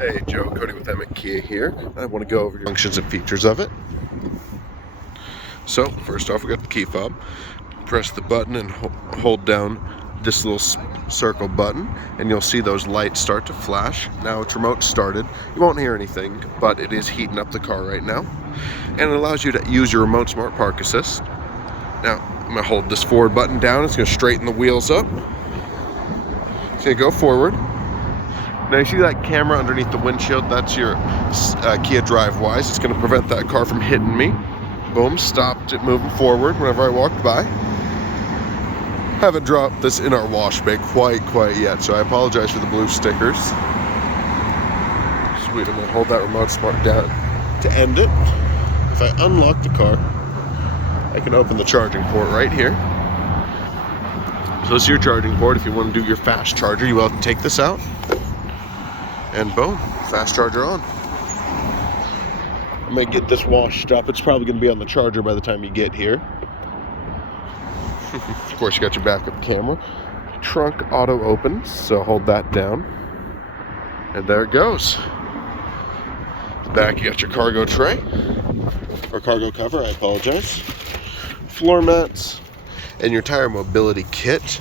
Hey Joe, Cody with Emmett Kia here. I want to go over the functions and features of it. So first off, we got the key fob. Press the button and hold down this little circle button and you'll see those lights start to flash. Now it's remote started. You won't hear anything, but it is heating up the car right now. And it allows you to use your remote smart park assist. Now I'm going to hold this forward button down. It's going to straighten the wheels up. It's going to go forward. Now you see that camera underneath the windshield? That's your Kia DriveWise. It's going to prevent that car from hitting me. Boom, stopped it moving forward whenever I walked by. Haven't dropped this in our wash bay quite yet, so I apologize for the blue stickers. Sweet, I'm going to hold that remote smart down to end it. If I unlock the car, I can open the charging port right here. So this is your charging port. If you want to do your fast charger, you will have to take this out. And boom, fast charger on. I'm gonna get this washed up. It's probably gonna be on the charger by the time you get here. Of course, you got your backup camera. Trunk auto opens, so hold that down. And there it goes. Back, you got your cargo tray, or cargo cover, I apologize. Floor mats, and your tire mobility kit.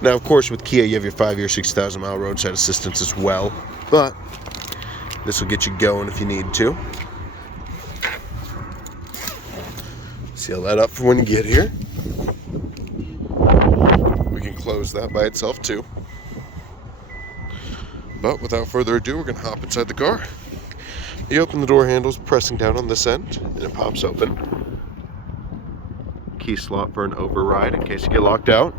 Now, of course, with Kia, you have your 5-year, 60,000-mile roadside assistance as well, but this will get you going if you need to. Seal that up for when you get here. We can close that by itself, too. But without further ado, we're going to hop inside the car. You open the door handles, pressing down on this end, and it pops open. Key slot for an override in case you get locked out.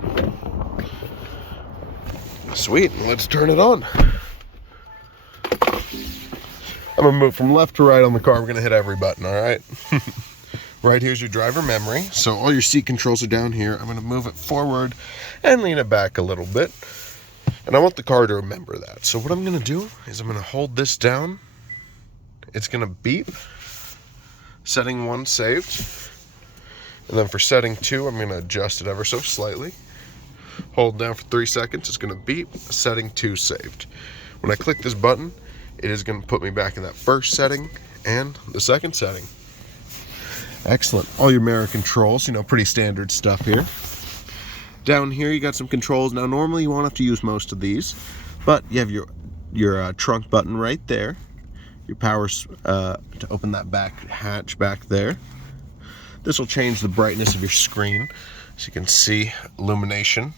Sweet, let's turn it on. I'm gonna move from left to right on the car. We're gonna hit every button, all right? Right here's your driver memory. So all your seat controls are down here. I'm gonna move it forward and lean it back a little bit. And I want the car to remember that. So what I'm gonna do is I'm gonna hold this down. It's gonna beep. Setting 1 saved. And then for setting 2, I'm gonna adjust it ever so slightly. Hold down for 3 seconds, it's going to beep, setting 2 saved. When I click this button, it is going to put me back in that first setting and the second setting. Excellent. All your mirror controls, pretty standard stuff here. Down here you got some controls. Now normally you won't have to use most of these, but you have your trunk button right there. Your power to open that back hatch back there. This will change the brightness of your screen so you can see illumination.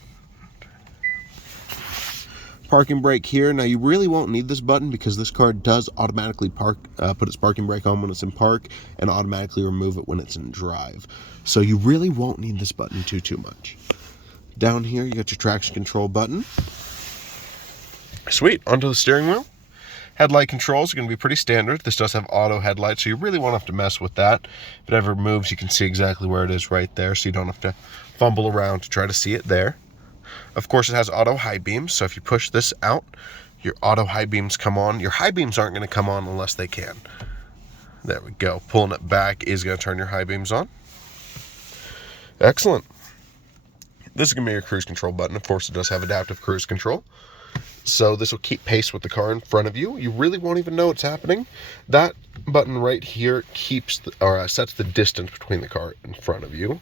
Parking brake here. Now you really won't need this button because this car does automatically put its parking brake on when it's in park and automatically remove it when it's in drive. So you really won't need this button too much. Down here you got your traction control button. Sweet, onto the steering wheel. Headlight controls are going to be pretty standard. This does have auto headlights, so you really won't have to mess with that. If it ever moves, you can see exactly where it is right there, so you don't have to fumble around to try to see it there. Of course, it has auto high beams, so if you push this out, your auto high beams come on. Your high beams aren't going to come on unless they can. There we go. Pulling it back is going to turn your high beams on. Excellent. This is going to be your cruise control button. Of course, it does have adaptive cruise control. So this will keep pace with the car in front of you. You really won't even know it's happening. That button right here keeps sets the distance between the car in front of you.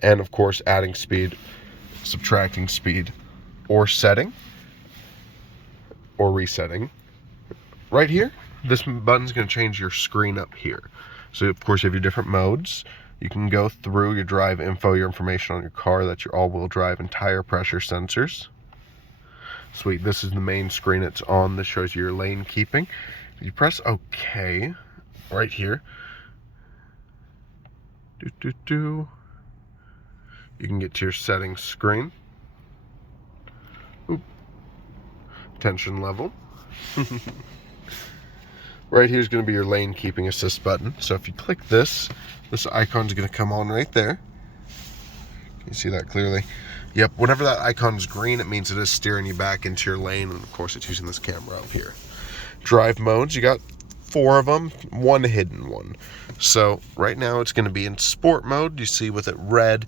And of course, adding speed, subtracting speed, or setting, or resetting. Right here, this button's going to change your screen up here. So of course, you have your different modes. You can go through your drive info, your information on your car. That's your all-wheel drive and tire pressure sensors. Sweet, this is the main screen it's on. This shows you your lane keeping. If you press OK right here, you can get to your settings screen. Oop. Tension level. Right here is going to be your lane keeping assist button. So if you click this icon is going to come on right there. Can you see that clearly? Yep, whenever that icon is green, it means it is steering you back into your lane, and of course it's using this camera up here. Drive modes, you got 4 of them, 1 hidden one. So right now it's going to be in sport mode. You see with it red,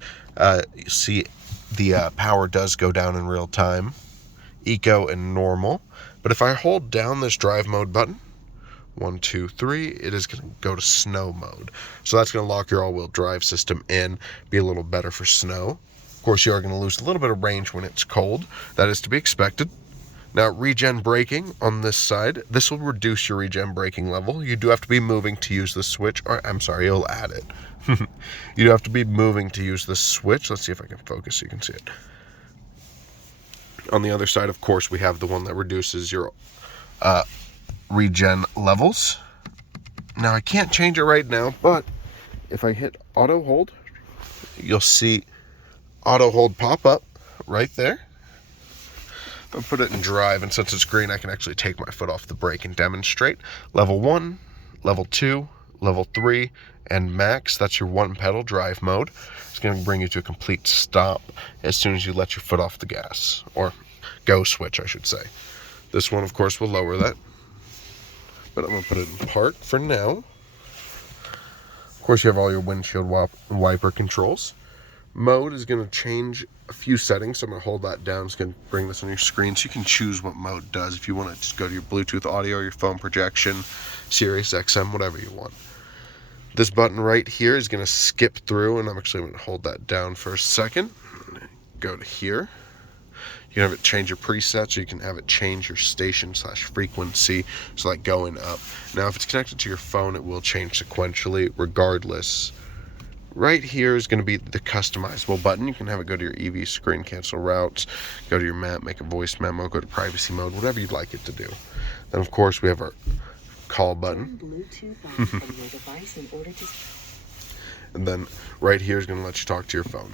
you see the power does go down in real time. Eco and normal. But if I hold down this drive mode button, 1, 2, 3, it is going to go to snow mode. So that's going to lock your all-wheel drive system in, be a little better for snow. Of course, you are going to lose a little bit of range when it's cold. That is to be expected. Now, regen braking on this side, this will reduce your regen braking level. You do have to be moving to use the switch, or I'm sorry, it'll add it. You do have to be moving to use the switch. Let's see if I can focus so you can see it. On the other side, of course, we have the one that reduces your regen levels. Now I can't change it right now, but if I hit auto hold, you'll see auto hold pop up right there. I'll put it in drive, and since it's green, I can actually take my foot off the brake and demonstrate. Level 1, level 2, level 3, and max. That's your one pedal drive mode. It's going to bring you to a complete stop as soon as you let your foot off the gas, or go switch, I should say. This one, of course, will lower that, but I'm going to put it in park for now. Of course, you have all your windshield wiper controls. Mode is going to change a few settings, so I'm going to hold that down. It's going to bring this on your screen, so you can choose what mode does. If you want to just go to your Bluetooth audio, your phone projection, Sirius XM, whatever you want. This button right here is going to skip through, and I'm actually going to hold that down for a second. Go to here. You can have it change your presets, or you can have it change your station/frequency, so like going up. Now, if it's connected to your phone, it will change sequentially regardless. Right here is going to be the customizable button. You can have it go to your EV screen, cancel routes, go to your map, make a voice memo, go to privacy mode, whatever you'd like it to do. Then, of course, we have our call button. And then right here is going to let you talk to your phone.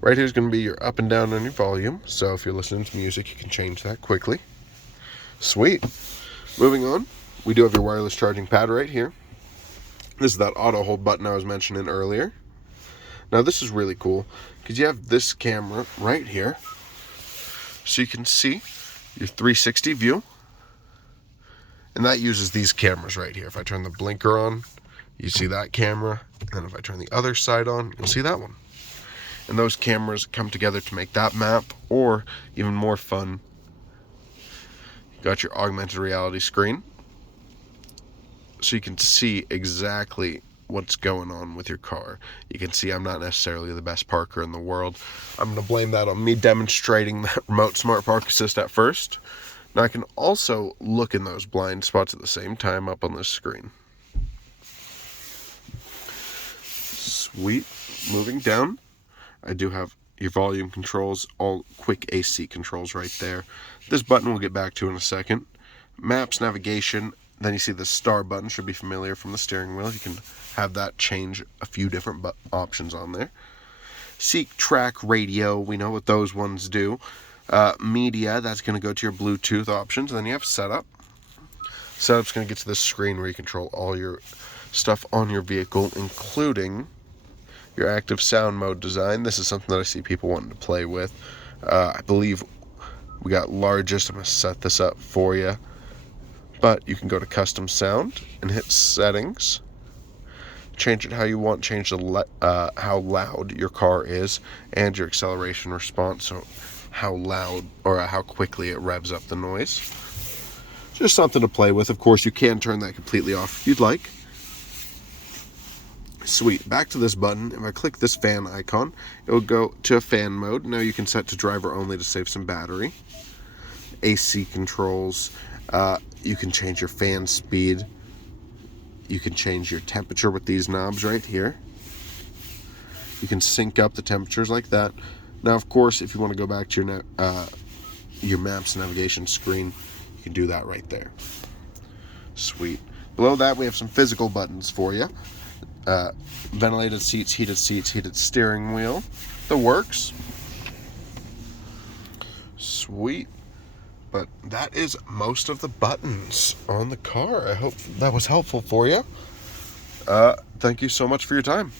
Right here is going to be your up and down on your volume. So if you're listening to music, you can change that quickly. Sweet. Moving on, we do have your wireless charging pad right here. This is that auto hold button I was mentioning earlier. Now this is really cool because you have this camera right here, so you can see your 360 view, and that uses these cameras right here. If I turn the blinker on, you see that camera, and then if I turn the other side on, you'll see that one. And those cameras come together to make that map, or even more fun, you got your augmented reality screen, so you can see exactly what's going on with your car. You can see I'm not necessarily the best parker in the world. I'm going to blame that on me demonstrating that remote smart park assist at first. Now I can also look in those blind spots at the same time up on this screen. Sweet. Moving down, I do have your volume controls, all quick AC controls right there. This button we'll get back to in a second. Maps, navigation. Then you see the star button, should be familiar from the steering wheel. You can have that change a few different options on there. Seek, track, radio, we know what those ones do. Media, that's going to go to your Bluetooth options. And then you have setup. Setup's going to get to this screen where you control all your stuff on your vehicle, including your active sound mode design. This is something that I see people wanting to play with. I believe we got largest. I'm going to set this up for you. But you can go to custom sound and hit settings, change it how you want, change the how loud your car is and your acceleration response, so how loud or how quickly it revs up the noise. Just something to play with. Of course, you can turn that completely off if you'd like. Sweet. Back to this button. If I click this fan icon, it will go to a fan mode. Now you can set to driver only to save some battery. AC controls. You can change your fan speed. You can change your temperature with these knobs right here. You can sync up the temperatures like that. Now, of course, if you want to go back to your maps navigation screen, you can do that right there. Sweet. Below that, we have some physical buttons for you. Ventilated seats, heated steering wheel. The works. Sweet. But that is most of the buttons on the car. I hope that was helpful for you. Thank you so much for your time.